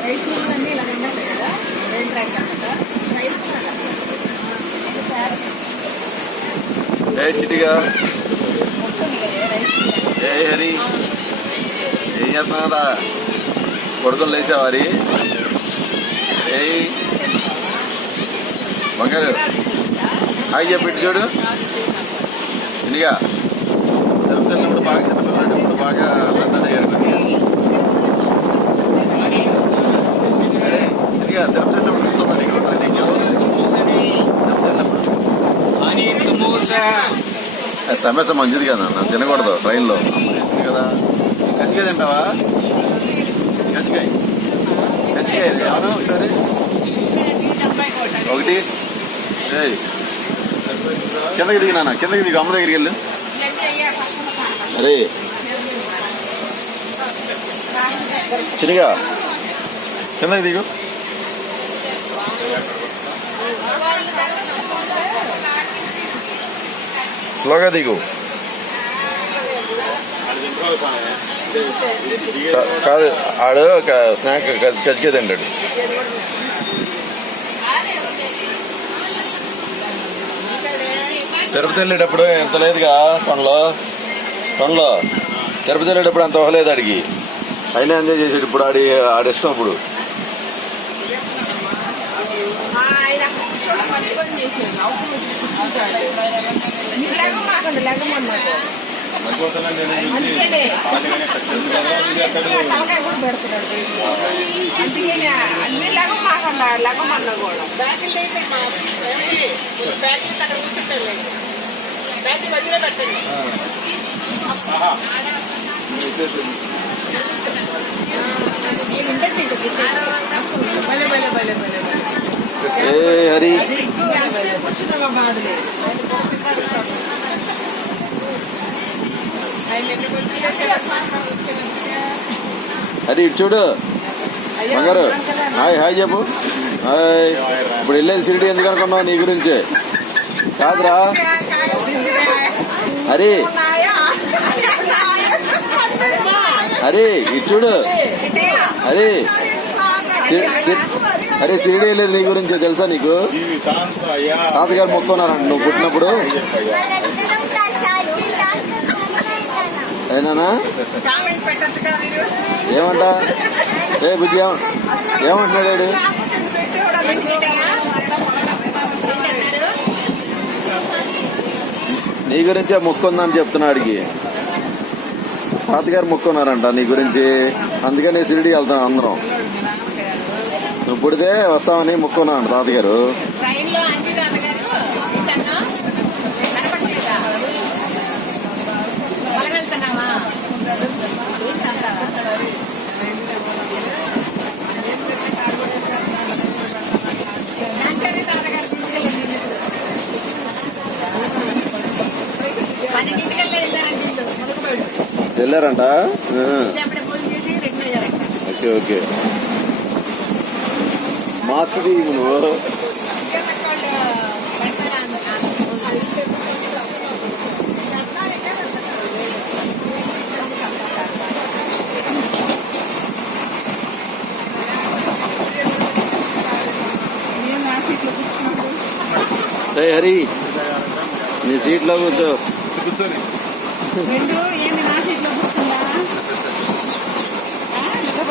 Rice అన్నీ ఇలా ఉండాలి కదా రెండు రకాల రైస్ ఏ చిటిగా ఏ హరి? ఏం చేస్తున్నారా కొడుకులు లేచావారి ఏ బంగారు. హాయ్ చెప్పి చూడు. ఇదిగా. తిరుగుతున్నప్పుడు బాగా చిన్నపిల్లడు ఇప్పుడు బాగా ఇక్కడ ఆనియన్ సమోసా సమస్య మంచిది కదా అన్న తినకూడదు ట్రైన్లో. చేసింది కదా. గచ్చికాయ తింటావా? ఏమన్నా ఒకసారి. ఒకటి. కిందకి దిగి నాన్న కిందకి దిగు అమ్మ దగ్గరికి వెళ్ళు. అరే. చిరిగా కిందకి దిగు. స్లోగా దిగు. కాదు ఆడు ఒక స్నాక్ కచ్చికే తింటాడు. తిరుపతి వెళ్ళేటప్పుడు ఎంత లేదుగా? పనులో? పనులో. తిరుపతి వెళ్ళేటప్పుడు అంత ఊహలేదు అడిగి. అయినా ఎంజాయ్ చేసేది ఇప్పుడు ఆడి ఆడిష్టం ఇప్పుడు. ఆయన అక్కడ బ్యాగులు మధ్యలో పెట్టండి నేను హరి హరి ఇటు చూడు. బంగారు. హాయ్ హాయ్ చెప్పు. హాయ్. ఇప్పుడు వెళ్ళేది సిరిడి ఎందుకు అనుకున్నావు నీ గురించే? కాదురా. హరి. హరి ఇటు చూడు. హరి. హరి సిరిడి వెళ్ళేది నీ గురించే తెలుసా నీకు? తాతగారు మొక్కున్నారంట నువ్వు పుట్టినప్పుడు. అయినానా ఏమంట? ఏ బుజ్జి ఏమంటున్నాడు నీ గురించే మొక్కుందని చెప్తున్నాడికి తాతగారు మొక్కున్నారంట నీ గురించి. అందుకని షిరిడి వెళ్తాం అందరం. నువ్వు పుడితే వస్తామని మొక్కున్నాడు తాతగారు. వెళ్ళారంట? Okay okay. మాస్క్ తీయి నువ్వు హరి నీ సీట్లో కూర్చో. రెండు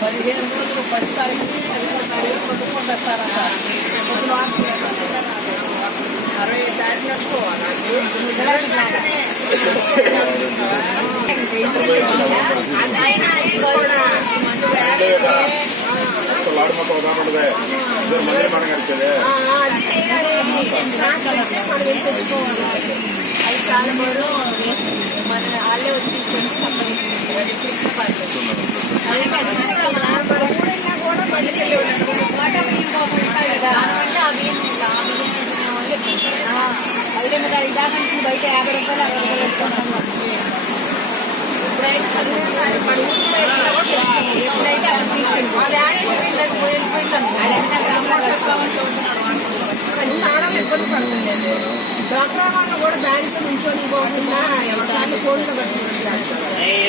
పదిహేను రోజులు పది తారీఖు పదిహేను తారీఖు కొట్టుకొని వస్తారంట పొద్దున వాడుతున్నారు. అరవై దాటినట్టు అది చాలా బరువు మన వాళ్ళే వచ్చి తీసుకొని సంపాదించుకుంటారు బయట యాభై రూపాయలు అరవై రూపాయలు ఎప్పుడైతే డాక్టర్ వాళ్ళు కూడా బ్యాంక్ నుంచొని పోకుండా ఎవరికాన్ని ఫోన్లో పెట్టుకుంటారు